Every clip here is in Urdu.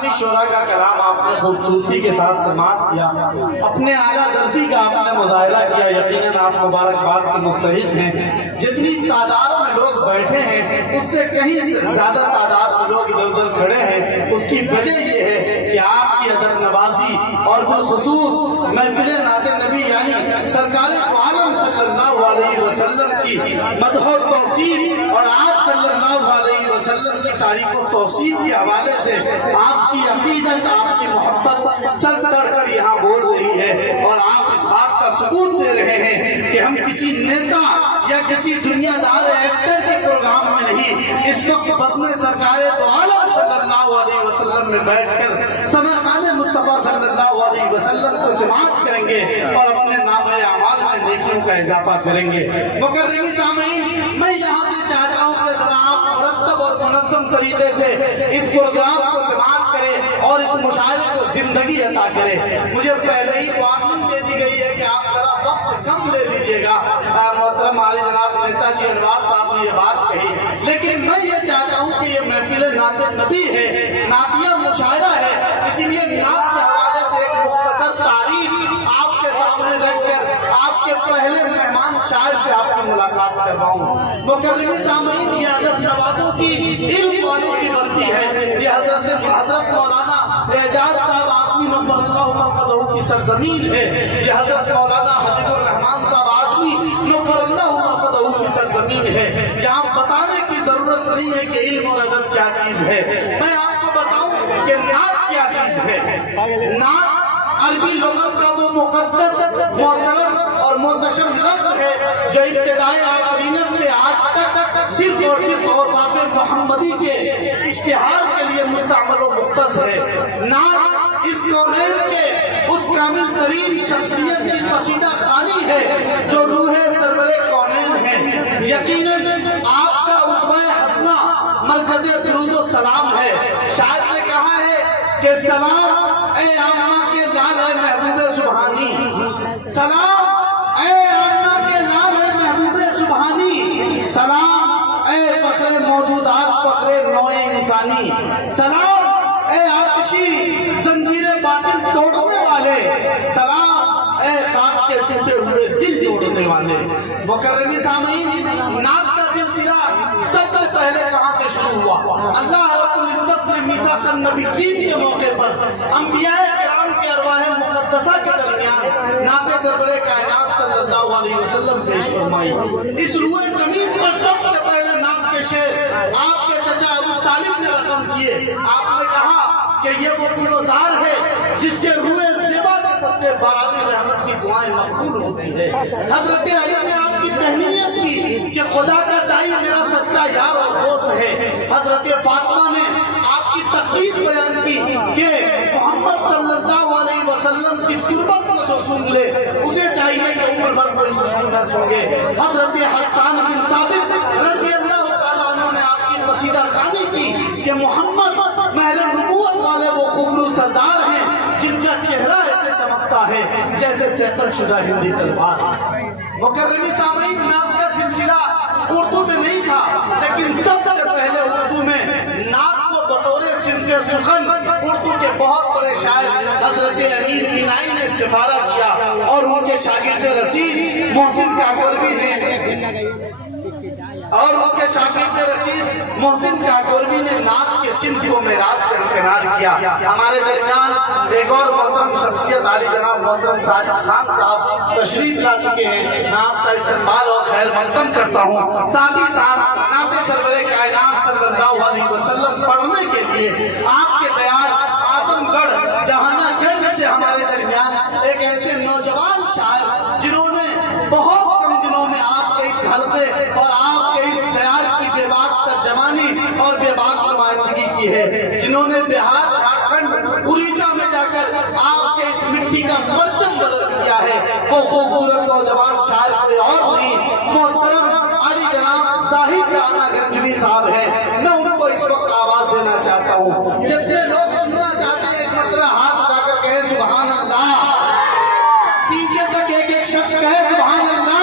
مقامی شعراء کا کلام آپ نے خوبصورتی کے ساتھ سماعت کیا، اپنے اعلیٰ ذرفی کا آپ نے مظاہرہ کیا، یقیناً آپ مبارکباد کے مستحق ہیں۔ جتنی تعداد میں لوگ بیٹھے ہیں اس سے کہیں زیادہ تعداد میں لوگ ادھر ادھر کھڑے ہیں، اس کی وجہ یہ ہے کہ آپ کی ادب نوازی اور بالخصوص محفل نعت نبی یعنی سرکار عالم صلی اللہ علیہ وسلم کی مدح و توصیف اور آپ صلی اللہ علیہ وسلم کی تاریخ و توصیف کے حوالے سے آپ کی عقیدت، آپ کی محبت سر چڑھ کر یہاں بول رہی ہے، اور آپ اس بات کا ثبوت دے رہے ہیں کہ ہم کسی نیتا یا کسی دنیا دار ایکٹر کے پروگرام میں نہیں، اس وقت بزم سرکار دو عالم صلی اللہ علیہ وسلم میں بیٹھ کر ثناءخوان مصطفیٰ صلی اللہ علیہ وسلم کو سماعت کریں گے اور اپنے نامہ اعمال میں نیکیوں کا اضافہ کریں گے۔ مکرمی سامعین، میں یہاں سے چاہتا ہوں کہ سلام مرتب اور منظم طریقے سے اس پروگرام کو سماعت کرے اور اس مشاعرے کو زندگی عطا کرے۔ مجھے پہلے ہی وارننگ دے دی گئی ہے کہ آپ ذرا وقت کم لے لیجئے گا۔ محترم عالی جناب نیتا جی انوار صاحب نے یہ بات کہی، لیکن میں یہ چاہتا ہوں کہ یہ محفل نعت نبی ہے، نعتیہ مشاعرہ ہے، اسی لیے نعت کے حوالے سے ایک مختصر تعریف آپ کے سامنے رکھ کر آپ کے پہلے مہمان شاعر سے آپ کی ملاقات کرواؤں۔ مکرمی سامعین، یہ ادب نوازوں کی، علم والوں کی بستی ہے، یہ حضرت مولانا اعجاز صاحب آزمی نور اللہ مرقدہ کی سرزمین ہے، یہ حضرت مولانا حبیب الرحمان صاحب آزمی نور اللہ مرقدہ کی سرزمین ہے۔ یہاں بتانے کی ضرورت نہیں ہے کہ علم اور ادب کیا چیز ہے، میں آپ کو بتاؤں کہ نعت کیا چیز ہے۔ نعت عربی لغت کا وہ مقدس، محترم اور محتشم لفظ ہے جو ابتدائے آفرینت سے آج تک صرف اور صرف اوصاف محمدی کے اشتہار کے لیے مستعمل و مختص ہے۔ نعت اس کونین کے اس کامل ترین شخصیت کی قصیدہ خوانی ہے جو روح سرور کونین ہے۔ یقیناً آپ کا اسوہ حسنہ مرکز درود و سلام ہے۔ شاعر نے کہا ہے کہ سلام اے آمنہ کے لال ہے محبوب سبحانی، سلام اے آمنہ کے لال ہے محبوب سبحانی، سلام اے فخر موجودات فخر نوع انسانی، سلام اے آتشی زنجیر باطل توڑنے والے، سلام اے خاک کے ٹوٹے ہوئے دل جوڑنے والے۔ مکرمی سامعین، نعت کا سلسلہ سب سے پہلے کہاں سے شروع ہوا؟ اللہ رب العزت نے میثاق النبیین کے موقع پر انبیاء کرام کے ارواح مقدسہ کے درمیان نعت سرور کائنات صلی اللہ علیہ وسلم پیش فرمائی۔ اس روئے زمین پر سب سے پہلے نعت کے شعر آپ کے چچا ابو طالب نے رقم کیے۔ آپ نے کہا کہ یہ وہ گلزار ہے جس کے روئے زیبا کے صدقے باران رحمت کی دعائیں مقبول ہوتی ہے۔ حضرت علی نے آپ کی تہنیت کی کہ خدا کا دائی میرا سچا یار اور دوست ہے۔ حضرت فاطمہ نے آپ کی تقدیس بیان کی کہ محمد صلی اللہ علیہ وسلم کی تربت کو جو سن لے اسے چاہیے کہ عمر بھر کوئی خوشبو نہ سونگے۔ حضرت حسان بن ثابت رضی اللہ تعالیٰ عنہ نے آپ کی قصیدہ خوانی کی کہ محمد مہر نبوت والے وہ خوبرو سردار ہیں جن کا چہرہ ایسے چمکتا ہے جیسے سیکل شدہ ہندی تلوار۔ مکرمی سامعین، نعت کا سلسلہ اردو میں نہیں تھا، لیکن سب سے پہلے اردو میں نعت کو بطور صنف سخن اردو کے بہت بڑے شاعر حضرت امیر مینائی نے سفارہ کیا، اور ان کے شاگرد رشید محسن کاکوروی نے نعت کے صنف کو معراج سے امکنار کیا۔ ہمارے درمیان ایک اور محترم شخصیت عالی جناب محترم ساجد خان صاحب تشریف لا چکے ہیں، میں آپ کا استقبال اور خیر مقدم کرتا ہوں۔ ساتھ ہی ساتھ نعت سرور کائنات صلی اللہ علیہ وسلم پڑھنے کے لیے آپ کے دیار اعظم گڑھ جہانہ گنج سے ہمارے درمیان ایک ایسے نوجوان شاعر جنہوں نے بہت کم دنوں میں آپ کے اس حلقے اور آپ کے اس دیار کی بے باک ترجمانی اور بے باک نمائندگی کی ہے، جنہوں نے بہار، جھارکھنڈ، اڑیسہ میں جا کر آپ کے اس مٹی کا پرچم بلند کیا ہے، وہ خوبصورت نوجوان شاعر کوئی اور نہیں، محترم علی جناب زاہد جہانہ گنجوی صاحب ہیں۔ میں ان کو اس وقت آواز دینا چاہتا ہوں۔ جتنے لوگ سننا چاہتے ہیں ایک مرتبہ ہاتھ اٹھا کر کہیں سبحان اللہ، پیچھے تک ایک ایک شخص کہے سبحان اللہ۔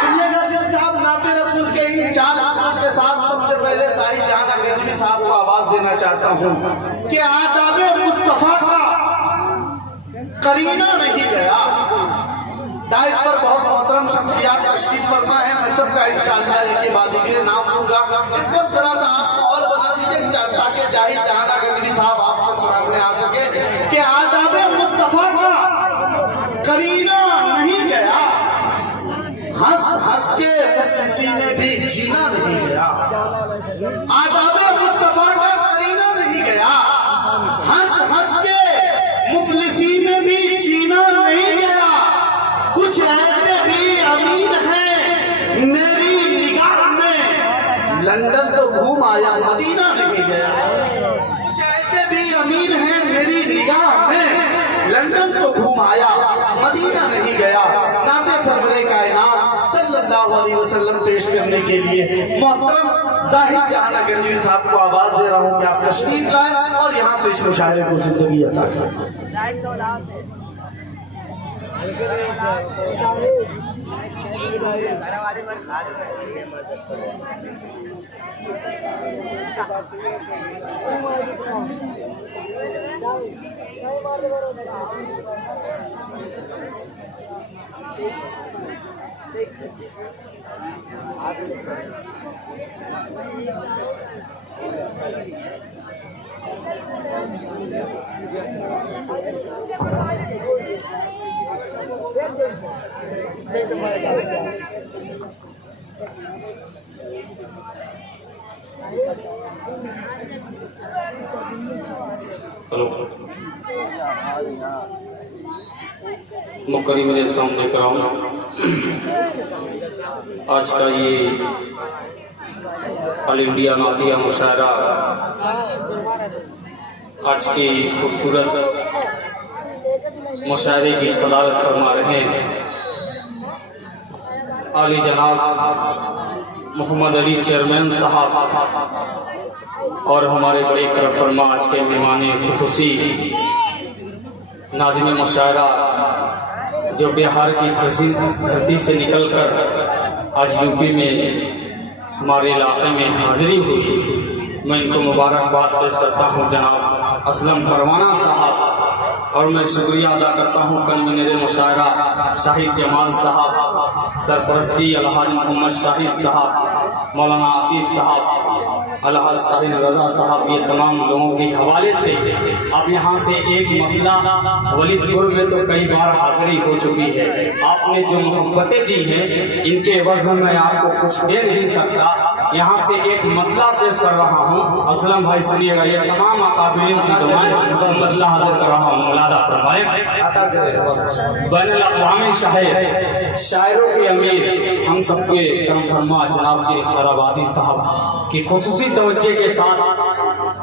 سنیے گا دل صاحب، نعت رسول کے ان چار کے ساتھ سب سے پہلے زاہد جہانہ گنجوی صاحب کو آواز دینا چاہتا ہوں کہ آداب مصطفیٰ کا قرینہ نہیں گیا۔ دائز پر بہت محترم شخصیات تشریف فرما ہے، میں سب کا انشاءاللہ ایک کے بعد ایک نام لوں گا۔ اس وقت ذرا سا آپ ماحول بنا دیجیے تاکہ جاہد جہانا گنجوی صاحب آپ کو سامنے آ سکے کہ آداب مصطفیٰ کا قرینہ نہیں گیا، ہنس ہنس کے مفلسی میں بھی جینا نہیں گیا۔ آداب مصطفیٰ کا قرینہ نہیں گیا، ہنس ہنس کے مفلسی میں بھی جینا نہیں گیا۔ کچھ ایسے بھی امین ہیں میری نگاہ میں، لندن تو گھوم آیا مدینہ نہیں گیا۔ کچھ ایسے بھی امین ہیں میری نگاہ میں، لندن تو گھوم آیا مدینہ نہیں گیا۔ نعت سرور کائنات صلی اللہ علیہ وسلم پیش کرنے کے لیے محترم زاہد جہانا گنجوی صاحب کو آواز دے رہا ہوں کہ آپ تشریف لائیں اور یہاں سے اس مشاعرے کو زندگی عطا کریں۔ مکرم سامنے کرام، آج کا یہ آل انڈیا نعتیہ مشاعرہ آج کے اس خوبصورت مشاعرے کی صدارت فرما رہے ہیں عالی جناب محمد علی چیئرمین صاحب اور ہمارے بڑے کرم فرما آج کے مہمان خصوصی ناظم مشاعرہ جو بہار کی دھرتی سے نکل کر آج یو پی میں ہمارے علاقے میں حاضری ہوئی، میں ان کو مبارکباد پیش کرتا ہوں جناب اسلم پروانہ صاحب، اور میں شکریہ ادا کرتا ہوں کنوینر مشاعرہ شاہد جمال صاحب، سرپرستی الحاج محمد شاہد صاحب، مولانا آصف صاحب، الحاج ساحل رضا صاحب، یہ تمام لوگوں کے حوالے سے اب یہاں سے ایک مطلع ولید پور میں تو کئی بار حاضری ہو چکی ہے، آپ نے جو محبتیں دی ہیں ان کے عوض میں آپ کو کچھ دے نہیں سکتا، یہاں سے ایک مطلع پیش کر رہا ہوں۔ اسلم بھائی سنیے گا، یہ تمام اکابرین کی دعائیں مطلع حاضر کر رہا ہوں، ملادہ فرمائیں۔ بین الاقوامی شاعر، شاعروں کے امیر، ہم سب کے کرم فرما جناب گیر خیرآبادی صاحب کی خصوصی توجہ کے ساتھ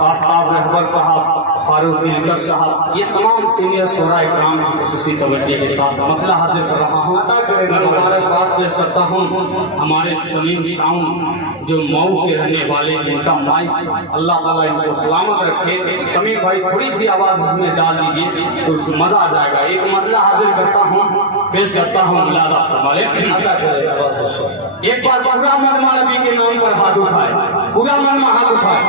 آفتاب رہبر صاحب، فاروق دلکش صاحب، یہ تمام سینئر شعراء اکرام کی خصوصی توجہ کے ساتھ مطلع حاضر کر رہا ہوں۔ میں مبارکباد پیش کرتا ہوں ہمارے سلیم ساؤنڈ جو مئو کے رہنے والے ہیں، ان کا مائک اللہ تعالیٰ ان کو سلامت رکھے۔ سمیر بھائی تھوڑی سی آواز اس میں ڈال دیجیے تو مزہ آ جائے گا۔ ایک مطلع حاضر کرتا ہوں، پیش کرتا ہوں، ملادہ فرمائیں۔ ایک بار پورا مجمع نبی کے نام پر ہاتھ اٹھائے، پورا مجمع ہاتھ اٹھائے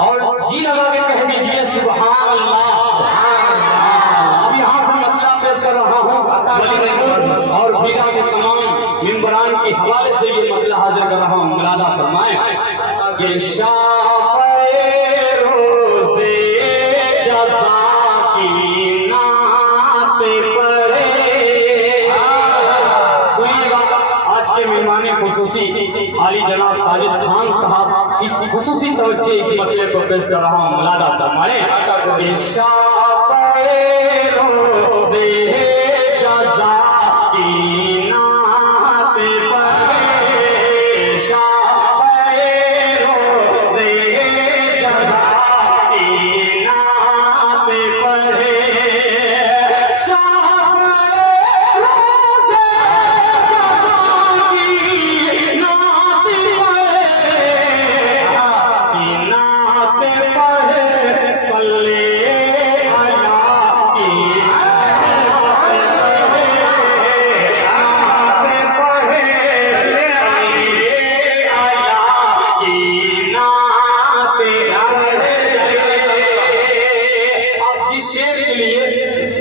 اور جی لگا کے کہہ دیجئے سبحان اللہ، سبحان اللہ۔ اب یہاں سے مطلع پیش کر رہا ہوں اور بیگا کے تمام ممبران کے حوالے سے یہ مطلع حاضر کر رہا ہوں، ملادہ فرمائیں کہ شافعِ روز جزا کی نعت پڑھے۔ آج کے مہمان خصوصی عالی جناب ساجد خان صاحب کی خصوصی توجہ اس مطلب کو پیش کر رہا ہوں، ملادہ فرمائیں کہ شافعِ روز جزا کی نعت پڑھے، شافعِ روز جزا کی نعت پڑھے،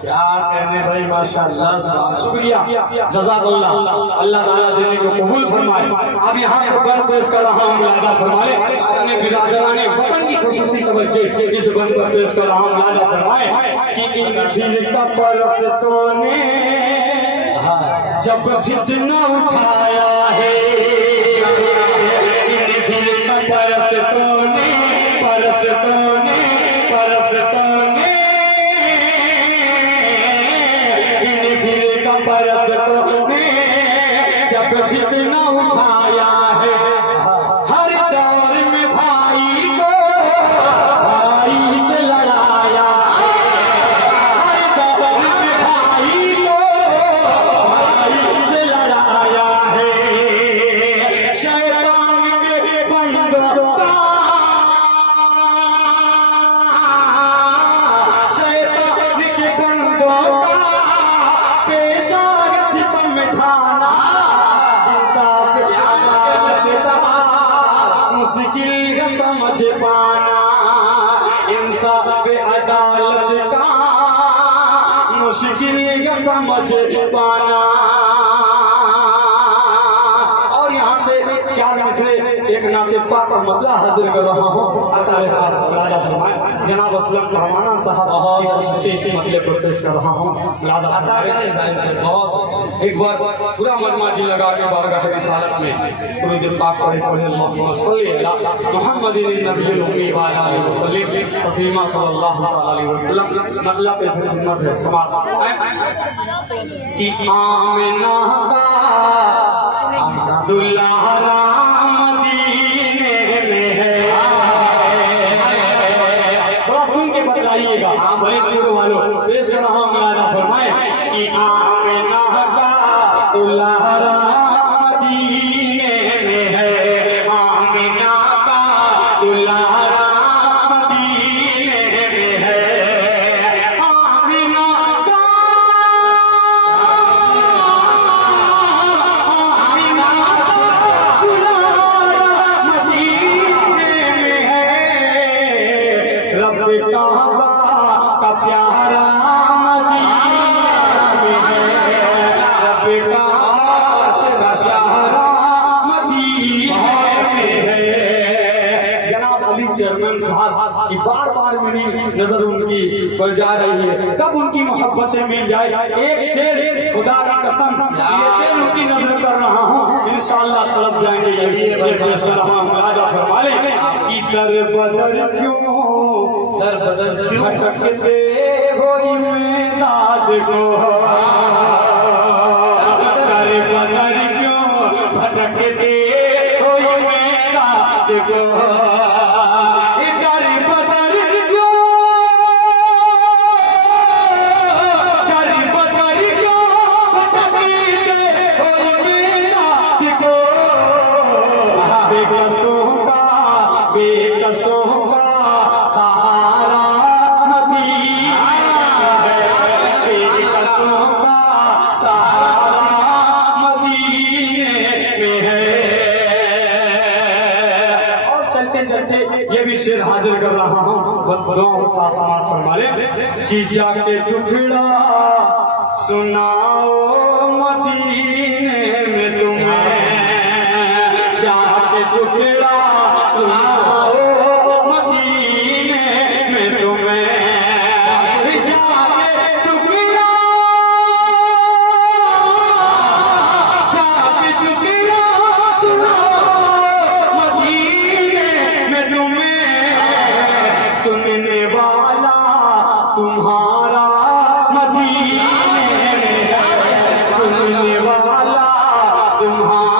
کیا کہنے بھائی، ماشاءاللہ سبحان شکریہ، جزاک اللہ، اللہ تعالیٰ دینے کو قبول فرمائے۔ اب یہاں سے بند پیش کر رہا ہوں، ملاحظہ فرمائے اپنے برادران وطن کی خصوصی توجہ اس بند پر پیش کر رہا ہوں، ملاحظہ فرمائے کہ ان فرقہ پرستوں نے جب فتنہ اٹھایا ہے، ان فرقہ پرستوں نے ان فرقہ پرستوں نے جب فتنہ اٹھایا ہے، ہر دور میں بھائی کو بھائی سے لڑایا ہے، ہر دور میں بھائی کو بھائی سے لڑایا ہے، شیطان کے بندوں کا مشکل کا سمجھ پانا، انصاف عدالت کا مشکل کا سمجھ پانا۔ اور یہاں سے چار مصرے ایک نعت پاک اور مطلع حاضر کر رہا ہوں، جناب اسلم رحمانہ صاحب سے اس مطلب پر پیش کر رہا ہوں، عطا کرے صاحب، بہت اچھے۔ ایک بار پورا مجمع جی لگا کے بارگاہ رسالت میں درود پاک پڑھے اللہم صلی علی محمد النبی الامی وعلی آلہ وسلم تسلیما صلی اللہ علیہ وسلم۔ مطلب پیش خدمت ہے، سماعت کہ آمنہ کا دلہرا مدینے میں ہے، تھوڑا سن کے بتلائیے گا بھائی پورے والوں، پیش کر رہا ہوں، ملاحظہ فرمائے کہ آمنہ کا دلہرا مدینے میں ہے، آمنہ کا دلہرا مدینے میں ہے، آمنہ کا دلہرا مدینے میں ہے، رب کعبہ کا پیارا چیئرمین صاحب کی بار بار میری نظر ان کی پر جا رہی ہے، کب ان کی محبتیں مل جائے۔ ایک شعر خدا کی قسم یہ شعر ان کی نظر کر رہا ہوں، انشاءاللہ طلب جائیں گے، یہ پیش کر رہا ہوں، ملاحظہ فرما لیں کہ در بدر کیوں بھٹکتے ہو امداد کو، در بدر کیوں بھٹکتے ہو امداد کو، یہ بھی شعر حاضر کر رہا ہوں، دعاؤں کے ساتھ سماعت فرما لیں کہ جا کے ٹکڑا سناؤ مدینے میں تمہیں، جا کے ٹکڑا سناؤ مدینے میں تمہیں، جا کے ٹکڑا سناؤ سننے والا تمہارا مدینے میں ہے، سننے والا تمہارا